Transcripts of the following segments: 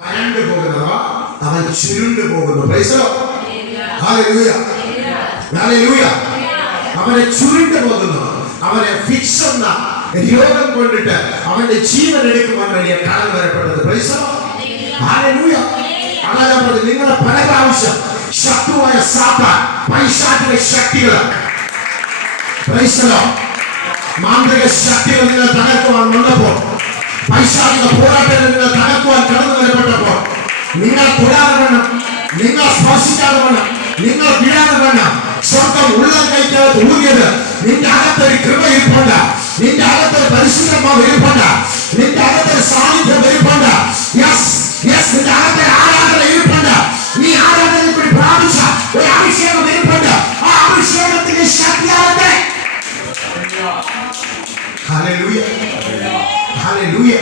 വരണ്ടു പോകുന്നവ അവൻ ചുരുണ്ടു പോകുന്നു. Hallelujah, hallelujah. അവനെ ചുരുണ്ടു പോകുന്നു, അവനെ ഫിക്സ് എന്ന രോഗം കൊണ്ടിട്ട് അവന്റെ ജീവൻ എടുക്കുവാൻ വേണ്ടിയ കടന്നു വരപ്പെട്ടത്. ഹല്ലേലൂയ. അതാണ് നിങ്ങളെ പല പ്രാവശ്യം ശത്രുവായ സാത്താൻ, പൈശാചിക ശക്തികൾ, മാന്ത്രിക ശക്തികൾ നിങ്ങൾ തകർക്കുവാൻ വന്നപ്പോൾ, പൈശാചിക പോരാട്ടങ്ങൾ നിങ്ങൾ തകർക്കുവാൻ കടന്നു വരപ്പെട്ടപ്പോൾ, നിങ്ങൾ തൊടാതെ വേണം, നിങ്ങൾ സ്പർശിക്കാതെ വേണം, നിങ്ങൾ വീഴാതെ വേണം. സ്വന്തം ഉള്ളം കൈക്കകത്ത് ഊരിയത് നിന്റെ അകത്തൊരു കൃപ ഇരിപ്പുണ്ട്, നിന്റെ അകത്തൊരു പരിശുദ്ധമാവ് ഇരിപ്പുണ്ട്, നിന്റെ അകത്തൊരു സാന്നിധ്യം ഇരിപ്പുണ്ട്. നിന്റെ അകത്തൊരു ആരാധന ഇരിപ്പുണ്ട്. നീ ആരാധനയെ കൂടി പ്രാപിച്ച ഒരു അഭിഷേകം ഇരിപ്പുണ്ട്. ആ അഭിഷേകത്തിന്റെ ശക്തിയാകട്ടെ. Hallelujah, hallelujah.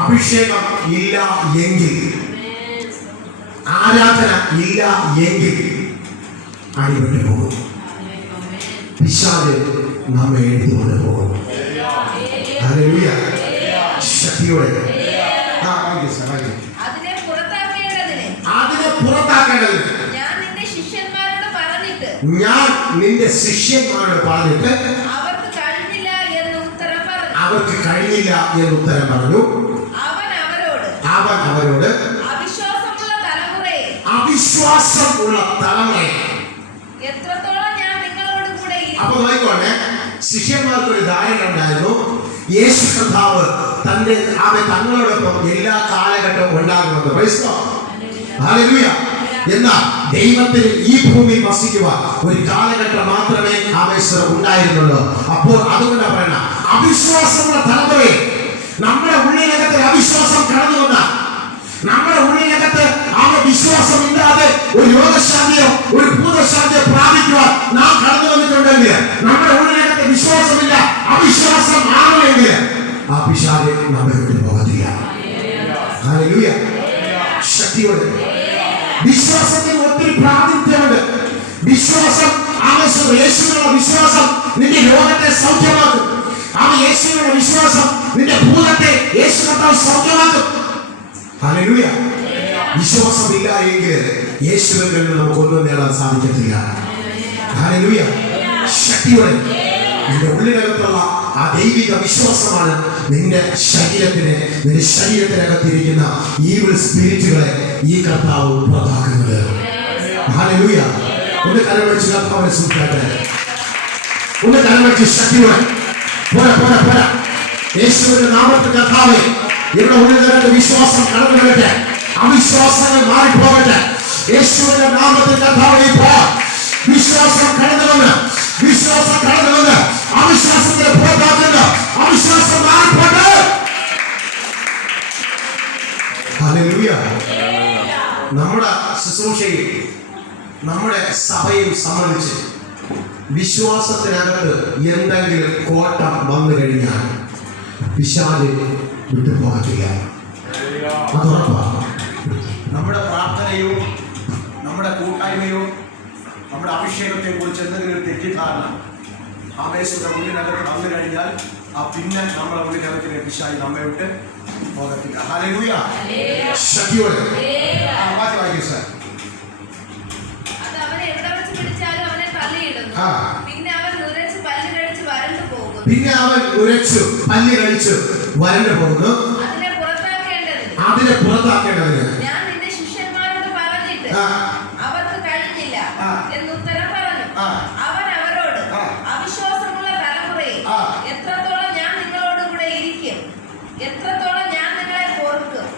അഭിഷേകം ഇല്ല എങ്കിൽ, ആരാധന ഇല്ല എങ്കിൽ അടിപെട്ടു പോകും. പിശാച് നമ്മെ എടുത്തുകൊണ്ട് പോകും. ഹല്ലേലൂയ. ശക്തിയോടെ അതിനെ പുറത്താക്കേണ്ടതിന് ഞാൻ നിന്റെ ശിഷ്യന്മാരോട് പറഞ്ഞിട്ട് അവർക്ക് കഴിഞ്ഞില്ല എന്ന് ഉത്തരം പറഞ്ഞു. അവൻ അവരോട് അവിശ്വാസമുള്ള തലമുറയെ. അപ്പൊ നോക്കിക്കോട്ടെ, ശിഷ്യന്മാർക്ക് ഒരു ധാരണ ഉണ്ടായിരുന്നു, യേശു കർത്താവ് തങ്ങളോടൊപ്പം എല്ലാ കാലഘട്ടവും ഉണ്ടാകുന്നത്. ഹല്ലേലൂയ. എന്നാൽ ദൈവത്തിന് ഈ ഭൂമിയിൽ വസിക്കുവാൻ ഒരു കാലഘട്ടം മാത്രമേ ആവേശം ഉണ്ടായിരുന്നുള്ളൂ. അപ്പോൾ അതുകൊണ്ടാണ് പറയുന്നത്, അവിശ്വാസമുള്ള തലമുറയെ. നമ്മുടെ ഉള്ളിനകത്ത് അവിശ്വാസം കടന്നു വന്ന, നമ്മുടെ ഉള്ളിനകത്ത് ആ വിശ്വാസം ഇല്ലാതെ ഒരു രോഗശാന്തിയോ ഒരു ഭൂതശാന്തിയോ പ്രാപിക്കുവാൻ നാം കടന്നു വന്നിട്ടുണ്ടെങ്കിൽ, നമ്മുടെ ഉള്ളിനകത്ത് വിശ്വാസമില്ല, അവിശ്വാസം ആണെങ്കിൽ ആ പിശാച് നമ്മെ വിട്ടു പോകത്തില്ല. ഹല്ലേലൂയ. ശക്തിയോടെ വിശ്വാസത്തിന് ഒത്തിരി പ്രാതിനിധ്യമുണ്ട്. വിശ്വാസം, ആവശ്യം യേശുവിനുള്ള വിശ്വാസം നിന്റെ രോഗത്തെ സൗഖ്യമാക്കും. ആ യേശുവിനുള്ള വിശ്വാസം നിന്റെ ഭൂതത്തെ യേശു കർത്താവ് സൗഖ്യമാക്കും. ഹല്ലേലൂയ. വിശ്വാസമില്ല എങ്കിൽ യേശുവിൽ നിന്ന് നമുക്കൊന്നും നേടാൻ സാധിക്കത്തില്ല. ഹല്ലേലൂയ. ശക്തിയോടെ നിന്റെ ഉള്ളിനകത്തുള്ള ആ ദൈവിക വിശ്വാസമാണ് നിന്റെ ശരീരത്തിനകത്തിരിക്കുന്ന ഈവിൾ സ്പിരിറ്റുകളെ ഈ കർത്താവ് പുറത്താക്കുന്നത്. ഹല്ലേലൂയ. ഒന്ന് കരമടിച്ച് കർത്താവിനെ സൂക്ഷിക്കട്ടെ. ഒന്ന് കരമടിച്ച് ശക്തിയോടെ പോരാ. യേശുവിന്റെ നാമത്തിൽ കർത്താവേ, ഇവിടെ ഉള്ളിനകത്ത് വിശ്വാസം കടന്നു വരട്ടെ, അവിശ്വാസങ്ങൾ മാറിപ്പോകട്ടെ. യേശുവിന്റെ നാമത്തിൽ കർത്താവേ, വിശ്വാസം കടന്നു വന്ന് അവിശ്വാസത്തെ പുറത്താക്കുന്ന അവിശ്വാസം മാറിപ്പോട്ടെ. ഹല്ലേലൂയ. നമ്മുടെ ശുശ്രൂഷയിൽ, നമ്മുടെ സഭയും സംബന്ധിച്ച് വിശ്വാസത്തിനകത്ത് എന്തെങ്കിലും കോട്ടം വന്നു കഴിഞ്ഞാൽ പിശാച് വിട്ടുപോകത്തില്ല. അതുറപ്പാണ്. നമ്മുടെ പ്രാർത്ഥനയോ നമ്മുടെ കൂട്ടായ്മയോ നമ്മുടെ അഭിഷേകത്തെ കുറിച്ച് എന്തെങ്കിലും തെറ്റിദ്ധാരണ ആവേശത്തെ ഉള്ളിനകത്ത് വന്നു കഴിഞ്ഞാൽ പിന്നെ നമ്മുടെ ഉള്ളിനകത്തിലെ പിശാച് നമ്മെ വിട്ട് പോകത്തില്ല. ഹല്ലേലൂയ. ശക്തിയോടെ വായിക്കൂ സർ. പിന്നെ അവൻ ഉരച്ചു പല്ല് കഴിച്ചു വരണ്ടു പോകുന്നു. അതിനെ പുറത്താക്കേണ്ടതിന് ഞാൻ നിന്റെ ശിഷ്യന്മാരോട് പറഞ്ഞിട്ട് അവർക്ക് കഴിഞ്ഞില്ല എന്ന് ഉത്തരം പറഞ്ഞു. അവൻ അവരോട് അവിശ്വാസമുള്ള തലമുറയെ, എത്രത്തോളം ഞാൻ നിങ്ങളോട് കൂടെ ഇരിക്കും, എത്രത്തോളം ഞാൻ നിങ്ങളെ പൊറുക്കും,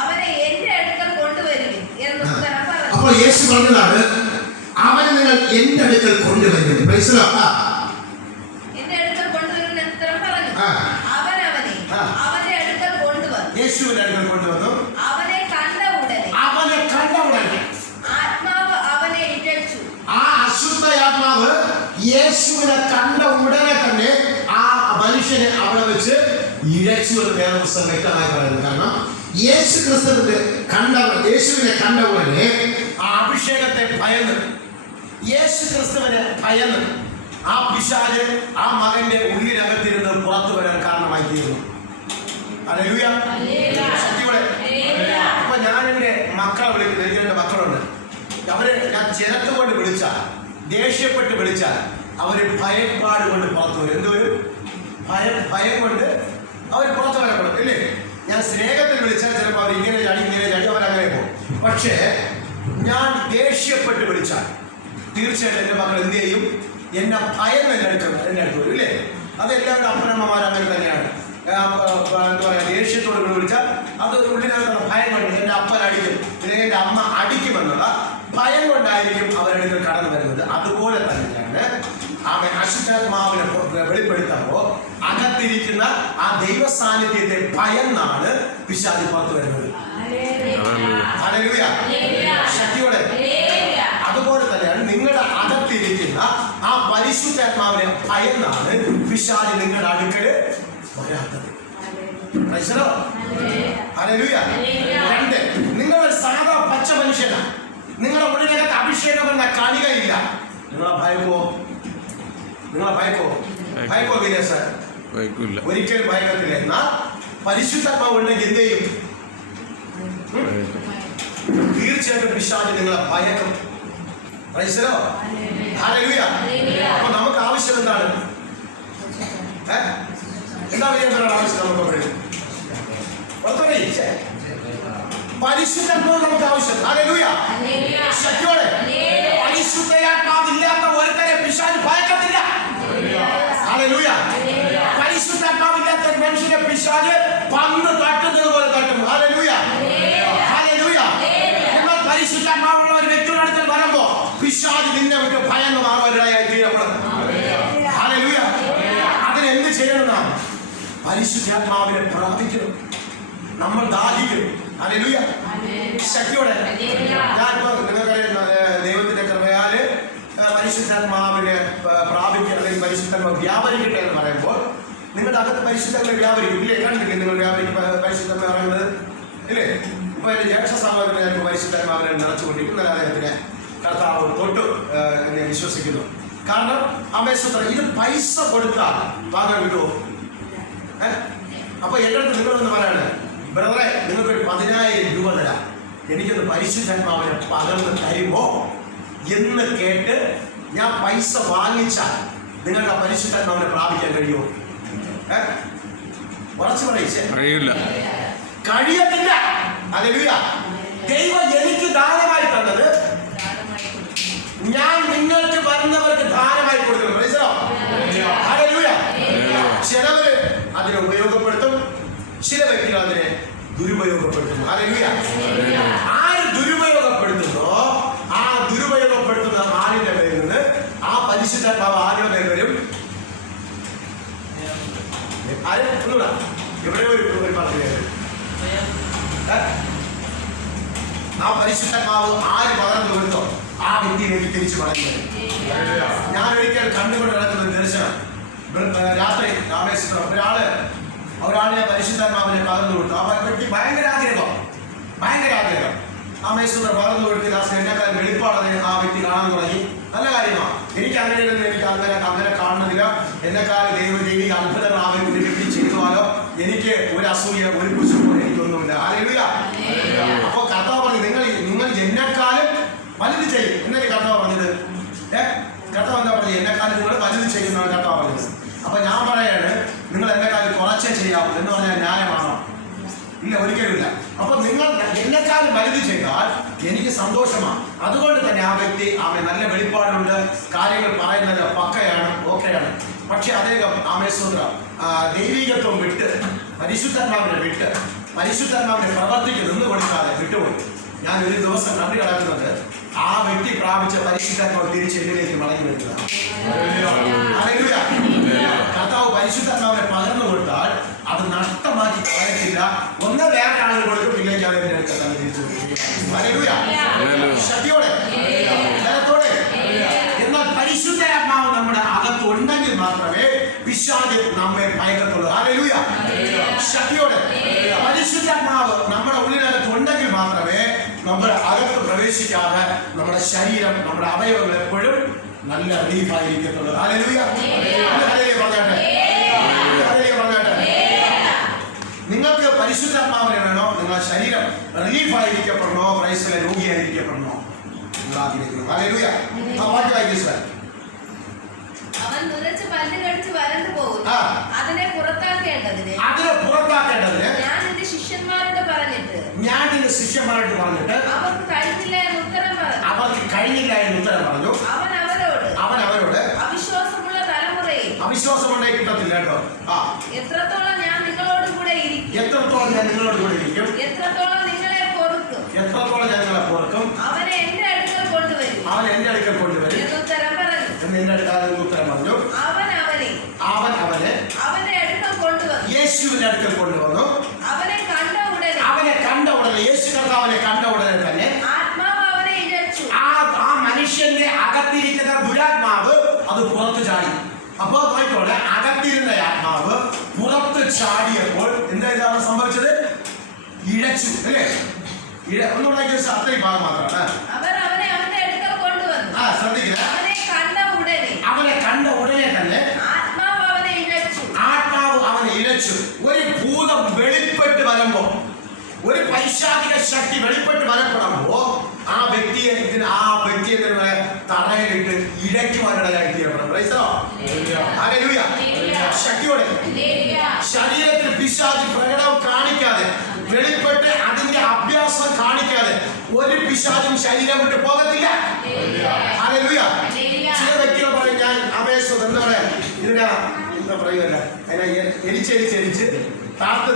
അവനെ എന്റെ അടുക്കൽ കൊണ്ടുവരുവിൻ എന്ന് ഉത്തരം പറഞ്ഞു. അപ്പോൾ യേശു പറഞ്ഞതാണ്, അവനെ നിങ്ങൾ എന്റെ അടുക്കൽ കൊണ്ടുവരും. എന്റെ അടുക്കൽ കൊണ്ടുവരുന്ന ഉത്തരം പറഞ്ഞു. അവൻ അവന്റെ അടുക്കൽ കൊണ്ടുവന്നു. യേശുവിന്റെ അടുക്കൽ കൊണ്ടുവന്നു. അവനെ കണ്ട ഉടനെ ആത്മാവ് അവനെ ഇഴച്ചു. ആ അശുദ്ധ ആത്മാവ് യേശുവിനെ കണ്ട ഉടനെ തന്നെ ആ മനുഷ്യനെ അവിടെ വെച്ച് ഇഴച്ചു എന്ന് വേറെ പുസ്തകം വ്യക്തമായി പറയുന്നത്. കാരണം യേശുവിനെ കണ്ട ഉടനെ ആ അഭിഷേകത്തെ ഭയന്ന്, യേശു ക്രിസ്തുവിനെ ഭയന്ന് ആ പിശാച് ആ മകന്റെ ഉള്ളിനകത്തിരുന്ന് പുറത്തു വരാൻ കാരണമായി തീർന്നു. ഹല്ലേലൂയ. മക്കളെ വിളിക്കുന്നത്. എനിക്ക് 2 മക്കളുണ്ട്. അവരെ ഞാൻ ചിരത്തുകൊണ്ട് വിളിച്ചാൽ, ദേഷ്യപ്പെട്ട് വിളിച്ചാൽ അവര് ഭയപ്പാട് കൊണ്ട് പുറത്തു വരും. എന്തൊരു ഭയം കൊണ്ട് അവർ പുറത്തു വരപ്പെടും ഇല്ലേ? ഞാൻ സ്നേഹത്തിൽ വിളിച്ചാൽ ചിലപ്പോൾ അവർ ഇങ്ങനെ ചാടി അവരങ്ങനെ പോകും. പക്ഷേ ഞാൻ ദേഷ്യപ്പെട്ട് വിളിച്ചാൽ തീർച്ചയായിട്ടും എൻ്റെ മക്കൾ എന്ത് ചെയ്യും? എന്നെ ഭയം എന്നെ അടുത്ത് വരും ഇല്ലേ? അതെല്ലാവരുടെ അപ്പനമ്മമാർ അങ്ങനെ തന്നെയാണ്. എന്താ പറയുക, ദേഷ്യത്തോട് വിളിച്ചാൽ അത് ഉള്ളിനകത്തുള്ള ഭയം കൊണ്ട് എൻ്റെ അപ്പൻ അടിക്കും, അല്ലെങ്കിൽ എൻ്റെ അമ്മ അടിക്കുമെന്നുള്ള ഭയം കൊണ്ടായിരിക്കും അവരുടെ കടന്നു വരുന്നത്. അതുപോലെ തന്നെയാണ് അവൻ അശുദ്ധാത്മാവിനെ വെളിപ്പെടുത്തുമ്പോൾ അകത്തിരിക്കുന്ന ആ ദൈവ സാന്നിധ്യത്തെ ഭയന്നാണ് പിശാച് പുറത്തു വരുന്നത്. ഹല്ലേലൂയ, ശക്തിയോടെ. അതുപോലെ തന്നെയാണ് നിങ്ങളുടെ അകത്തിരിക്കുന്ന ആ പരിശുദ്ധാത്മാവിനെ ഭയന്നാണ് പിശാച് നിങ്ങളുടെ അടുക്കൽ വരാത്തത്. ഹല്ലേലൂയ. 2, നിങ്ങളൊരു സാധാ പച്ച മനുഷ്യനാണ്. നിങ്ങളുടെ ഉള്ളിനകത്ത് അഭിഷേകം എന്ന കാണികയില്ല. നിങ്ങളെ ഭയക്കോ വിനേശ്? ഒരിക്കലും ഭയക്കത്തില്ല. എന്നാൽ പരിശുദ്ധാത്മാവ് ഉണ്ടെങ്കിൽ എന്ത് ചെയ്യും? തീർച്ചയായിട്ടും പിശാച് നിങ്ങളെ ഭയക്കും. ഹല്ലേലൂയ. അപ്പൊ നമുക്ക് ആവശ്യം എന്താണ്? എന്താ ആവശ്യം? നമുക്ക് പരിശുദ്ധാത്മാവ് നമുക്ക് ആവശ്യം. ഹല്ലേലൂയ, ശക്തിയോടെ. പരിശുദ്ധാത്മാവില്ലാത്ത ഒരുത്തരെ പിശാച് ഭയക്കത്തില്ല. ഹല്ലേലൂയ. പരിശുദ്ധാത്മാവില്ലാത്ത ഒരു മനുഷ്യനെ പിശാച് പന്ത് തട്ടുന്നത് പോലെ തട്ടും. Hallelujah, hallelujah. എന്നാൽ പരിശുദ്ധാത്മാവുള്ള ഒരു വ്യക്തിയുടെ അടുത്ത് വരുമ്പോ പിശാച് നിന്നെ വിട്ട് ഭയന്ന് മാറുവാനിടയായി തീരപ്പെടും. ഹല്ലേലൂയ. അതിനെന്ത് ചെയ്യണമെന്നാണ്? പരിശുദ്ധാത്മാവിനെ പ്രാപിക്കണം. നമ്മൾ ദാഹിക്കണം. ഹല്ലേലൂയ, ശക്തിയോടെ. ഞാനിപ്പോ നിങ്ങൾക്കറിയാം, ദൈവത്തിന്റെ കൃപയാല് പരിശുദ്ധാത്മാവിനെ പ്രാപിക്കുക, അല്ലെങ്കിൽ പരിശുദ്ധാത്മാവ് വ്യാപരിക്കട്ടെ എന്ന് പറയുമ്പോൾ നിങ്ങളുടെ അകത്ത് പരിശുദ്ധാത്മാവ് വ്യാപരിക്കും ഇല്ലേ? കണ്ടില്ലേ നിങ്ങൾ പരിശുദ്ധാത്മാവ് പറയുന്നത് ഇല്ലേ? ഇപ്പൊ എന്റെ ജ്യേഷ്ഠ സഹോദരൻ പരിശുദ്ധാത്മാവിനെ നിറച്ചുകൊണ്ടിരിക്കും. നല്ല അദ്ദേഹത്തിന് കർത്താവ് തൊട്ട് ഞാൻ വിശ്വസിക്കുന്നു. കാരണം അമേശ്വരം ഇത് പൈസ കൊടുത്താൽ വാങ്ങാൻ കിട്ടുമോ? അപ്പൊ എൻ്റെ അടുത്ത് നിങ്ങളൊന്ന് പറയാണ്, ബ്രദറെ നിങ്ങൾക്കൊരു 10,000 രൂപ തരാം, എനിക്കൊന്ന് പരിശുദ്ധാത്മാവിനെ പകർന്ന് തരുമോ എന്ന് കേട്ട് ഞാൻ പൈസ വാങ്ങിച്ചാൽ നിങ്ങൾക്ക് ആ പരിശുദ്ധാത്മാവിനെ പ്രാപിക്കാൻ കഴിയുമോ? ഉറച്ചു പറയിച്ചേ, കഴിയത്തില്ല. ഹല്ലേലൂയ. ദൈവം എനിക്ക് ദാനമായി തന്നത് ഞാൻ നിങ്ങൾക്ക് വരുന്നവർക്ക് ദാനമായി കൊടുക്കണം. ഹല്ലേലൂയ. ചിലവര് അതിനെ ഉപയോഗപ്പെടുത്തും, ചില വ്യക്തികൾ അതിനെ ദുരുപയോഗപ്പെടുത്തും. ഹല്ലേലൂയ. ആര് ദുരുപയോഗപ്പെടുത്തുന്നോ ആ ദുരുപയോഗപ്പെടുത്തുന്ന ആളിന്റെ പേരിൽ നിന്ന് ആ പരിശുദ്ധാത്മാവ് ആരുടെ പേര് വരും? ഇവിടെ ഒരു പറഞ്ഞു, ആ പരിശുദ്ധാത്മാവ് ആര് പകർന്നു കൊടുത്തോ ആ വ്യക്തിയിലേക്ക് തിരിച്ചു മടങ്ങി വരും. ഞാനൊരിക്കൽ കണ്ടുകൊണ്ട് നടക്കുന്ന ദർശനം, രാത്രി രാമേശ്വരം ഒരാളിനെ പരിശുദ്ധാത്മാവിനെ പകർന്നു കൊടുത്തു. ആ വ്യക്തി ഭയങ്കര ആഗ്രഹം രാമേശ്വരം പകർന്നു കൊടുത്ത് ലാസ്റ്റ് എന്നെക്കാൾ വെളിപ്പാടത് ആ വ്യക്തി കാണാൻ തുടങ്ങി. നല്ല കാര്യമാണ്. എനിക്ക് അങ്ങനെ കാണുന്നില്ല. എന്നെക്കാൾ ദൈവജീവി അത്ഭുതങ്ങൾ ആ വ്യക്തി ചെയ്തുവാലോ എനിക്ക് ഒരു അസൂയ ഒരു കുശുമോ എനിക്കൊന്നുമില്ല. ഹല്ലേലൂയ. അപ്പൊ കർത്താവ് പറഞ്ഞു, നിങ്ങൾ എന്നെക്കാളും വലുത് ചെയ്യും എന്നല്ലേ കർത്താവ് പറഞ്ഞത്. കർത്താവ് എന്താ പറഞ്ഞത്? എന്നെക്കാളും നിങ്ങൾ വലുത് ചെയ്യുന്നതാണ് കർത്താവ് പറഞ്ഞത്. അപ്പൊ ഞാൻ പറയാണ്, നിങ്ങൾ എന്നെക്കാളും കുറച്ചേ ചെയ്യാവൂ എന്ന് പറഞ്ഞാൽ ന്യായമാണോ? ഇല്ല, ഒരിക്കലുമില്ല. അപ്പൊ നിങ്ങൾ എന്നെക്കാളും വലുത് ചെയ്താൽ എനിക്ക് സന്തോഷമാണ്. അതുകൊണ്ട് തന്നെ ആ വ്യക്തി അവന് നല്ല വെളിപ്പാടുണ്ട്, കാര്യങ്ങൾ പറയുന്നത് പക്കയാണ്, ഓക്കെയാണ്. പക്ഷെ അദ്ദേഹം ആമേശ്വരം ദൈവികത്വം വിട്ട് പരിശുദ്ധാത്മാവിനെ പ്രവർത്തിക്ക് നിന്ന് കൊടുക്കാതെ വിട്ടുപോയി. ഞാൻ ഒരു ദിവസം കണ്ടു കിടക്കുന്നത് ആ വ്യക്തി പ്രാപിച്ച പരിശുദ്ധാത്മാവ് തിരിച്ച് എന്നിലേക്ക് മടങ്ങി വരുന്നതാണ്. കർത്താവ് പരിശുദ്ധാത്മാവിനെ പകർന്നു കൊടുത്താൽ അത് നഷ്ടമാക്കി കളയത്തില്ല. ഒന്ന് വേറെ ആളുകൾ കൊടുക്കും, ഇല്ലെങ്കിൽ അതിനെ തിരിച്ചു ശക്തിയോടെ ജനത്തോടെ. എന്നാൽ പരിശുദ്ധാത്മാവ് നമ്മുടെ അകത്തുണ്ടെങ്കിൽ മാത്രമേ പിശാച് നമ്മെ ഭയക്കത്തുള്ളൂ. ഹല്ലേലൂയ, ശക്തിയോടെ. പരിശുദ്ധാത്മാവ് നമ്മുടെ ഉള്ളിനകത്ത് ഉണ്ടെങ്കിൽ മാത്രമേ നമ്മുടെ അകത്ത് പ്രവേശിക്കാതെ നമ്മുടെ ശരീരം, നമ്മുടെ അവയവങ്ങൾ എപ്പോഴും നല്ല റിലീഫായിരിക്കത്തുള്ളൂ. ഹല്ലേലൂയ, ഹല്ലേലൂയ പറഞ്ഞാട്ടെ. നിങ്ങൾക്ക് പരിശുദ്ധാത്മാവിനെ വേണോ? നിങ്ങളുടെ ശരീരം റിലീഫായിരിക്കപ്പെടണോ? ക്രൈസ്തവ രോഗിയായിരിക്കപ്പെടണോ? നിങ്ങൾ ആഗ്രഹിക്കുന്നു. ഹല്ലേലൂയ. അവൻ നുരച്ച് പല്ല് കടിച്ച് വരണ്ടു പോകും. അതിനെ പുറത്താക്കേണ്ടതിന് ഞാൻ എന്റെ ശിഷ്യന്മാരോട് പറഞ്ഞിട്ട് അവർക്ക് കഴിഞ്ഞില്ല എന്ന് ഉത്തരം പറഞ്ഞു. അവൻ അവരോട് അവിശ്വാസമുള്ള തലമുറയെ അവിശ്വാസമുണ്ടേ കിട്ടത്തില്ല കേട്ടോ. എത്രത്തോളം ഞാൻ നിങ്ങളോട് കൂടെ ഇരിക്കും, എത്രത്തോളം നിങ്ങളെ പൊറുക്കും, അവനെ എന്റെ അടുക്കൽ കൊണ്ടുവരും എന്ന് ഉത്തരം പറഞ്ഞു. അവൻ അവനെ അവന്റെ അടുക്കൽ കൊണ്ടുവന്നു. യേശുവിന്റെ അടുക്കൽ കൊണ്ടുവന്നു. അവനെ കണ്ട ഉടനെ യേശു കർത്താവിനെ കണ്ട ഉടനെ തന്നെ ആത്മാവ് അവനെ ഇഴച്ചു. ആ മനുഷ്യന്റെ അകത്തിരിക്കുന്ന ദുരാത്മാവ് അത് പുറത്തു ചാടി. അപ്പോ നോക്കിക്കോട്ടെ, അകത്തിരുന്ന ആത്മാവ് പുറത്ത് ചാടിയപ്പോൾ എന്താ സംഭവിച്ചത്? ഇഴച്ചു അല്ലേ? ഒന്നുകൂടെ അത്രയും ഭാഗം മാത്രമാണ്. ശ്രദ്ധിക്കുക. അവനെ കണ്ട ഉടനെ തന്നെ ആത്മാവ് അവനെ ഇഴച്ചു. ഒരു ഭൂതം വെളിപ്പെട്ട് വരുമ്പോ, ഒരു പൈശാചിക ശക്തി വെളിപ്പെട്ട് വരപ്പെടുമ്പോ ആ വ്യക്തിയെ തറയിലിട്ട് ഇഴയ്ക്കുവാനിടയായി തീരപ്പെടണം. ശക്തിയോടെ ശരീരത്തിൽ പിശാചി പ്രകടനം കാണിക്കാതെ, വെളിപ്പെട്ട് അതിന്റെ അഭ്യാസം കാണിക്കാതെ ഒരു പിശാചും ശരീരം വിട്ട് പോകത്തില്ല. ഹല്ലേലൂയ. ചില വ്യക്തികൾ പറയും, ഞാൻ അപേക്ഷ എന്താ പറയാ, എന്താ പറയുകയല്ല, എരിച്ചെരിച്ച് താത്ത്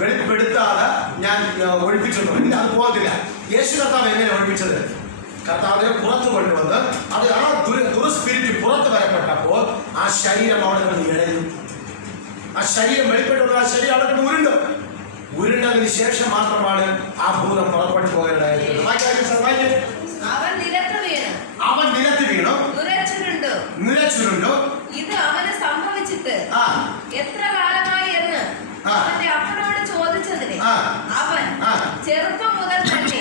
വെളിപ്പെടുത്താതെ ഞാൻ ഒഴിപ്പിച്ചിട്ടുണ്ടോ? ഇല്ല, അത് പോകത്തില്ല. യേശു കർത്താവ് എങ്ങനെ ഒഴിപ്പിച്ചത്? കർത്താവിനെ പുറത്തു കൊണ്ടുവന്ന് അത് ആ ദുർസ്പിരിറ്റ് പുറത്ത് വരപ്പെട്ടപ്പോൾ ആ ശരീരം അവിടെ നിന്ന് ഇഴഞ്ഞു. ആ ശരീരം വെളിപ്പെട്ടുള്ള ആ ശരീരം അവിടെ ഉരുണ്ടതിന് ശേഷം മാത്രമാണ് ആ ഭൂതം പുറപ്പെട്ടു പോകേണ്ടത്. അവൻ നിലത്ത് വീണു, നുരച്ചുരുണ്ടു. ഇത് അവന് സംഭവിച്ചിട്ട് എത്ര കാലമായി എന്ന് അവന്റെ അപ്പനോട് ചോദിച്ചതിന് അവൻ ചെറുപ്പം മുതൽ തന്നെ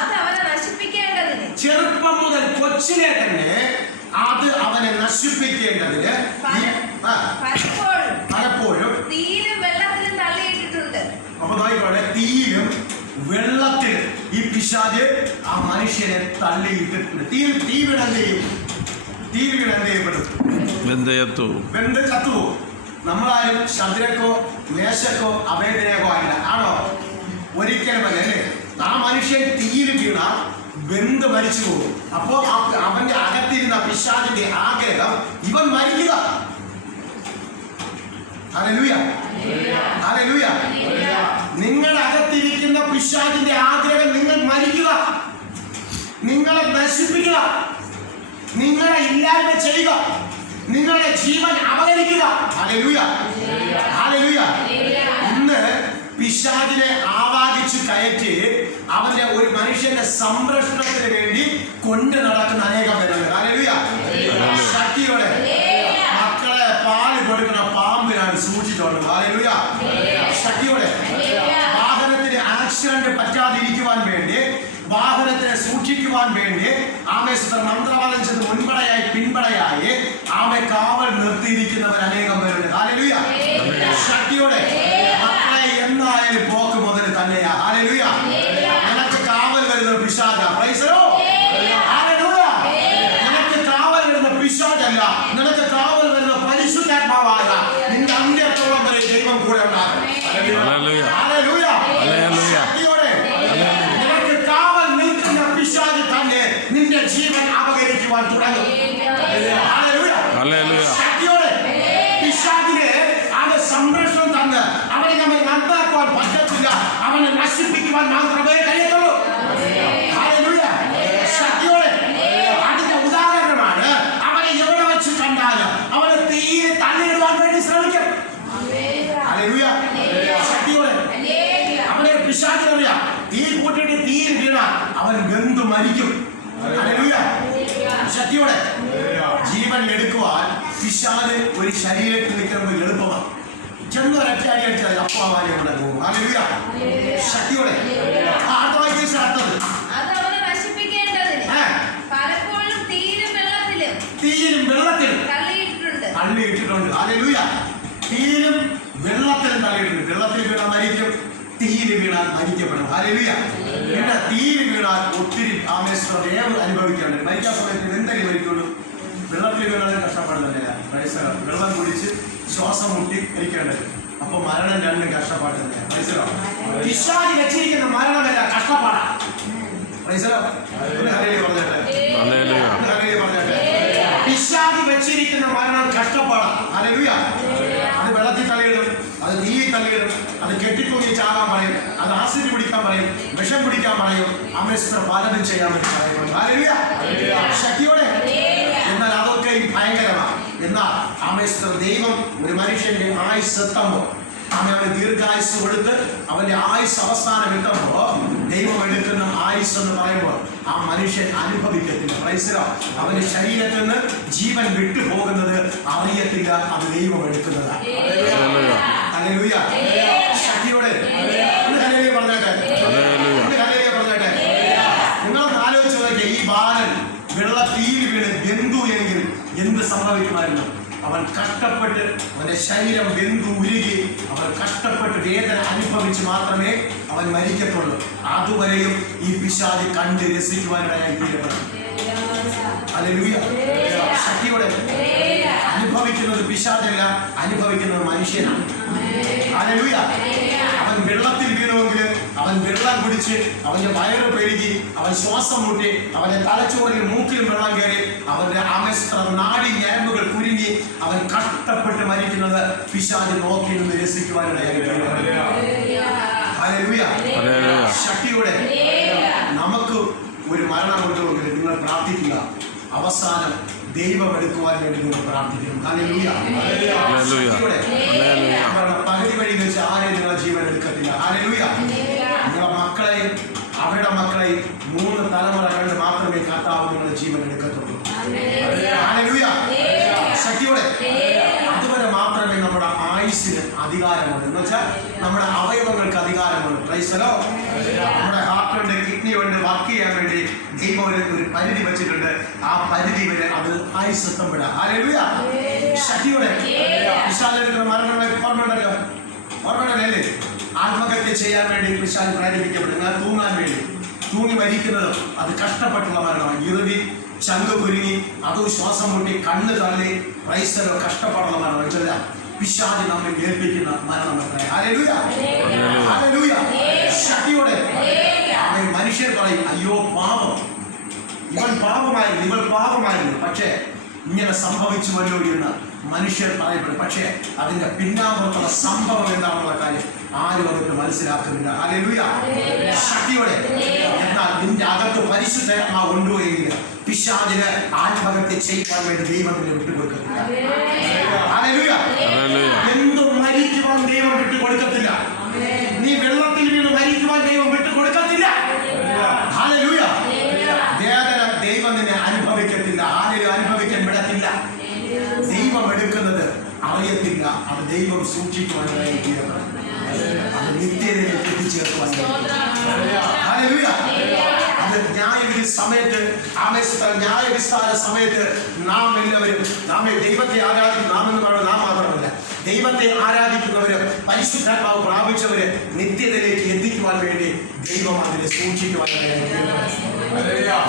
അത് അവനെ നശിപ്പിക്കേണ്ടതിന്, ചെറുപ്പം മുതൽ കൊച്ചിനെ തന്നെ അത് അവനെ നശിപ്പിക്കേണ്ടതിന് പലപ്പോഴും തീയിലും വെള്ളത്തിലും തള്ളിയിട്ടിട്ടുണ്ട്. അപ്പൊ നോക്കിക്കോട്ടെ, തീയിലും വെള്ളത്തിലും ഈ പിശാച് ആ മനുഷ്യനെ തള്ളിയിട്ടിട്ടുണ്ട്. തീ വീണ് എന്ത് ചെയ്യപ്പെടും? വെന്ത് ചത്തുപോകും. നമ്മളാരും ശദ്രക്കോ മേശക്കോ അഭേദനേക്കോ അല്ല, ആണോ? ഒരിക്കലും അല്ലേ. ആ മനുഷ്യൻ തീയിൽ വീണ വെന്ത് മരിച്ചു പോകും. അപ്പോ അവന്റെ അകത്തിരുന്ന പിശാചിന്റെ ആഗ്രഹം ഇവൻ മരിക്കുക. ഹല്ലേലൂയ. നിങ്ങളുടെ അകത്തിരിക്കുന്ന പിശാചിന്റെ ആഗ്രഹം നിങ്ങൾ മരിക്കുക, നിങ്ങളെ നശിപ്പിക്കുക, നിങ്ങളെ ഇല്ലായ്മ ചെയ്യുക, നിങ്ങളുടെ ജീവൻ അപഹരിക്കുക. ഹല്ലേലൂയ. ഇന്ന് പിശാചിനെ ആവാഹിച്ചു കയറ്റി അവന്റെ ഒരു മനുഷ്യന്റെ സംരക്ഷണത്തിന് വേണ്ടി കൊണ്ട് നടക്കുന്ന അനേകം പേരുണ്ട്. ഹല്ലേലൂയ. ശക്തിയോടെ മക്കളെ പാല് കൊടുക്കുന്ന പാമ്പിനാണ് സൂക്ഷിച്ചോണ്ട്. ഹല്ലേലൂയ. ശക്തിയോടെ വാഹനത്തിന് ആക്സിഡന്റ് പറ്റാതിരിക്കുവാൻ വേണ്ടി, വാഹനത്തിനെ സൂക്ഷിക്കുവാൻ വേണ്ടി ആമേശ്വര മന്ത്രവാദം ചെയ്ത് മുൻപടയായി പിൻപടയായി ആമെ കാവൽ നിർത്തിയിരിക്കുന്നവർ അനേകം പേരുണ്ട്. ഹല്ലേലൂയ. ശക്തിയോടെ മക്കളെ എന്നായാലും പോക്ക് മുതൽ തന്നെയാ. ഹല്ലേലൂയ. നിനക്ക് കാവൽ വരുന്ന പിശാച. Praise the Lord. ഹല്ലേലൂയ. നിനക്ക് കാവൽ വരുന്ന പിശാചല്ല, നിനക്ക് കാവൽ വരുന്ന പരിശുദ്ധാത്മാവായ നിന്റെ അന്ത്യത്തോളം വരെ ദൈവം കൂടെ ഉണ്ടാകും. ഹല്ലേലൂയ. ശക്തിയോടെ നിനക്ക് കാവൽ നിൽക്കുന്ന പിശാച് തന്നെ നിന്റെ ജീവൻ അപഹരിക്കുവാൻ തുടങ്ങും. ശക്തിയോടെ പിശാചിനെ അത് സംരക്ഷണം തന്ന് അവനെ നമ്മൾ നന്നാക്കുവാൻ പറ്റത്തില്ല, അവനെ നശിപ്പിക്കുവാൻ മാത്രമേ കഴിയത്തുള്ളൂ. ഹല്ലേലൂയ. ശക്തിയോടെ അതിന്റെ ഉദാഹരണമാണ്, അവനെ എവിടെ വെച്ച് കണ്ടാലും അവനെ തീരെ തള്ളിയിടുവാൻ വേണ്ടി ശ്രമിക്കും. ഹല്ലേലൂയ. ശക്തിയോടെ അവനെ പിശാചിനറിയാം, തീ കൂട്ടിയിട്ട് തീയിൽ വീണ അവൻ വെന്തു മരിക്കും. ഹല്ലേലൂയ. ശക്തിയോടെ ജീവൻ എടുക്കുവാൻ പിശാച് ഒരു ശരീരത്തിൽ നിൽക്കുമ്പോൾ എളുപ്പമാണ്. ചെന്നൊരറ്റാടി അടിച്ചാൽ അപ്പാവാനെ കൊണ്ട് പോകും. ഹല്ലേലൂയ. ശക്തിയോടെ അർത്ഥത് തീയിലും വെള്ളത്തിലും തള്ളിയിട്ടിട്ടുണ്ട്. ഹല്ലേലൂയ. തീയിലും വെള്ളത്തിലും വെള്ളത്തിൽ വീണാൽ മരിക്കും, തീയിൽ വീണാൽ മരിക്കപ്പെടും. ഹല്ലേലൂയ. പിന്നെ തീയിൽ വീണാൽ ഒത്തിരി ആമേശ്വരം വേവ് അനുഭവിക്കാണ്ട് മരിക്കാൻ സമയത്ത് എന്തെങ്കിലും മരിക്കുള്ളൂ. വെള്ളത്തിൽ വീണാൽ കഷ്ടപ്പാടുന്നില്ല. വെള്ളം കുടിച്ച് ശ്വാസം മുട്ടി മരിക്കേണ്ടത്. അപ്പൊ മരണം രണ്ടും കഷ്ടപ്പാട് തന്നെയാണ്. പിശാച് വെച്ചിരിക്കുന്ന മരണമല്ല, കഷ്ടപ്പാടാണ്. പിശാച് വെച്ചിരിക്കുന്ന മരണം കഷ്ടപ്പാടാണ്. ഹല്ലേലൂയ. അത് വെള്ളത്തിൽ തള്ളിയിടും, അത് തീയിൽ തള്ളിയിടും, അത് കെട്ടിത്തൂങ്ങി ചാകാൻ പറയും, അത് ആസിഡ് പിടിക്കാൻ പറയും, വിഷം പിടിക്കാൻ പറയും, അമേശ്വര പലതും ചെയ്യാൻ വേണ്ടി പറയും. ഹല്ലേലൂയ. ശക്തിയോടെ. എന്നാൽ അതൊക്കെ ഭയങ്കരമാണ്. എന്നാൽ അമേശ്വര ദൈവം ഒരു മനുഷ്യന്റെ ആയുസ് എത്തുമ്പോൾ അവന് ദീർഘായുസ് കൊടുത്ത് അവന്റെ ആയുസ് അവസാനം എത്തുമ്പോ ദൈവം എടുക്കുന്ന ആയുസ് എന്ന് പറയുമ്പോൾ ആ മനുഷ്യൻ അനുഭവിക്കത്തില്ല. അവന്റെ ശരീരത്തിൽ നിന്ന് ജീവൻ വിട്ടുപോകുന്നത് അറിയത്തില്ല. അത് ദൈവം എടുക്കുന്നതാണ്. ഹല്ലേലൂയ. ശക്തിയോടെ പറഞ്ഞേട്ടെ. നിങ്ങളൊന്ന് ആലോചിച്ച് നോക്കിയാൽ ഈ ബാലൻ വെള്ളത്തീയിൽ വീണ് ബന്ധു എങ്കിൽ എന്ത് സംഭവിക്കുമായിരുന്നു? അവൻ കഷ്ടപ്പെട്ട് അവന്റെ ശരീരം വെന്തു ഉരുകി അവൻ കഷ്ടപ്പെട്ട് വേദന അനുഭവിച്ച് മാത്രമേ അവൻ മരിക്കത്തുള്ളൂ. അതുവരെയും ഈ പിശാച് കണ്ട് രസിക്കുവാനായി തീരപ്പെടണം. ഹല്ലേലൂയ. ശക്തിയോടെ. അനുഭവിക്കുന്നത് പിശാചല്ല, അനുഭവിക്കുന്നത് മനുഷ്യനാണ്. ഹല്ലേലൂയ. അവൻ വെള്ളത്തിൽ വീണമെങ്കിൽ അവൻ വെള്ളം കുടിച്ച് അവന്റെ വയറ് പെരുകി അവൻ ശ്വാസം മുട്ടി അവന്റെ തലച്ചോറിൽ മൂക്കിലും വെള്ളം കയറി അവന്റെ നാടി ഞരമ്പുകൾ കുരുങ്ങി അവൻ കഷ്ടപ്പെട്ട് മരിക്കുന്നത് പിശാച് നോക്കി നിന്ന് രസിക്കുവാനിടയായി. ഹല്ലേലൂയ. ശക്തിയോടെ. നമുക്ക് ഒരു മരണം കൊണ്ടുപോകരുത്. നിങ്ങൾ പ്രാർത്ഥിക്കുക. അവസാനം ദൈവം എടുക്കുവാൻ വേണ്ടി നിങ്ങൾ പ്രാർത്ഥിക്കണം. ഹല്ലേലൂയ. പകുതി വഴി വെച്ച് ആരെയും നിങ്ങളെ ജീവൻ എടുക്കത്തില്ല. ഹല്ലേലൂയ. നിങ്ങളുടെ മക്കളെയും അവരുടെ മക്കളെയും 3 തലമുറ കണ്ട് മാത്രമേ കർത്താവ് നിങ്ങളുടെ ജീവൻ എടുക്കത്തുള്ളൂ. ഹല്ലേലൂയ. ശക്തിയോടെ. അതുവരെ മാത്രമേ നമ്മുടെ ആയുസ്സിന് അധികാരമുണ്ട്. എന്ന് വെച്ചാൽ നമ്മുടെ അവയവങ്ങൾക്ക് അധികാരമുണ്ട്. പ്രൈസലോ. നമ്മുടെ ഹാർട്ടുണ്ട്, കിഡ്നി ഉണ്ട്, വർക്ക് ചെയ്യാൻ വേണ്ടി ദൈവം ഒരു പരിധി വെച്ചിട്ടുണ്ട്. ആ പരിധി വരെ അത് ആയുസ് എത്തപ്പെടാം. ഹല്ലേലൂയ. ശക്തിയോടെ. പിശാചെടുക്കുന്ന മരണങ്ങളെ ഓർമ്മണ്ടല്ലേ? ആത്മഹത്യ ചെയ്യാൻ വേണ്ടി പിശാച് പ്രേരിപ്പിക്കപ്പെടുന്നത്, തൂങ്ങാൻ വേണ്ടി തൂങ്ങി മരിക്കുന്നത് അത് കഷ്ടപ്പെട്ടുള്ള മരണമാണ്. ഇറുതി, ചങ്ക് കുരുങ്ങി, അതും ശ്വാസം മുട്ടി, കണ്ണ് തള്ളി, പ്രൈസലോ കഷ്ടപ്പാടുള്ള മരണം. പിശാച് നമ്മെ ഏൽപ്പിക്കുന്ന മരണം. ഹല്ലേലൂയ. ഹല്ലേലൂയ. ശക്തിയോടെ. മനുഷ്യർ പറയും, അയ്യോ പാപം, ഇവൻ പാപമായിരുന്നു, ഇവൾ പാപമായിരുന്നു, പക്ഷേ ഇങ്ങനെ സംഭവിച്ചുവല്ലോ എന്ന് മനുഷ്യർ പറയപ്പെടും. പക്ഷേ അതിന്റെ പിന്നാമ്പുറത്തുള്ള സംഭവം എന്താണെന്നുള്ള കാര്യം ആരും അവർക്ക് മനസ്സിലാക്കുന്നില്ല. ഹല്ലേലൂയ. ശക്തിയോടെ. എന്നാൽ നിന്റെ അകത്ത് പരിശുദ്ധാത്മാവ് കൊണ്ടുപോയെങ്കിൽ പിശാചിന് ആത്മഹത്യ ചെയ്യുവാൻ വേണ്ടി ദൈവത്തിന് വിട്ടുകൊടുക്കത്തില്ല. ഹല്ലേലൂയ. എന്തും മരിക്കുവാൻ ദൈവം വിട്ടുകൊടുക്കത്തില്ല. നീ വെള്ളത്തിൽ വീണ് മരിക്കുവാൻ ദൈവം വിട്ടുകൊടുക്കത്തില്ല. ഹല്ലേലൂയ. വേദന ദൈവം നിന്നെ അനുഭവിക്കത്തില്ല. ആരെയും അനുഭവിക്കാൻ വിടത്തില്ല. ദൈവം എടുക്കുന്നത് അറിയത്തില്ല. അത് ദൈവം സൂക്ഷിക്കുവാനായി തീരണം. അത് നിത്യതയിലേക്ക് എത്തിച്ചേർക്കുവാൻ. ഹല്ലേലൂയ. അത് ന്യായവിധി സമയത്ത്, ന്യായവിസ്താര സമയത്ത് നാം എല്ലാവരും ദൈവത്തെ ആരാധിക്കും. നാം എന്ന് പറയുന്നത് നാം മാത്രമല്ല, ദൈവത്തെ ആരാധിക്കുന്നവര്, പരിശുദ്ധാത്മാവ് പ്രാപിച്ചവര് നിത്യതയിലേക്ക് എത്തിക്കുവാൻ വേണ്ടി ദൈവം അതിനെ സൂക്ഷിക്കുവാനായി.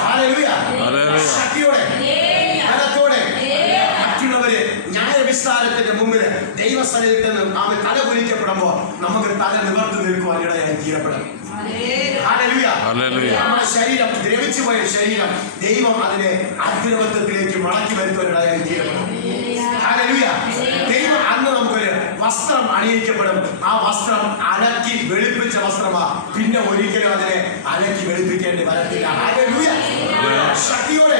ഹല്ലേലൂയ. ശക്തിയോടെ, ബലത്തോടെ മറ്റുള്ളവര് ന്യായവിസ്താരത്തിന്റെ മുമ്പിൽ ദൈവസ്ഥലത്തിൽ നിന്ന് നാം തല കുലിക്കപ്പെടുമ്പോൾ നമുക്ക് തല നിവർത്തി നിൽക്കുവാൻ ഇടയായി തീരപ്പെടും. ഹല്ലേലൂയ. നമ്മുടെ ശരീരം, ദ്രവിച്ചു പോയ ശരീരം ദൈവം അതിനെ അദ്രവത്വത്തിലേക്ക് മടക്കി വരുത്തുവാനിടയായി തീരപ്പെടും. ഹല്ലേലൂയ. ദൈവം അന്ന് നമുക്കൊരു വസ്ത്രം അണിയിക്കപ്പെടും. ആ വസ്ത്രം അലക്കി വെളുപ്പിച്ച വസ്ത്രമാ. പിന്നെ ഒരിക്കലും അതിനെ അലക്കി വെളുപ്പിക്കേണ്ടി വരത്തില്ല. ഹല്ലേലൂയ. ശക്തിയോടെ.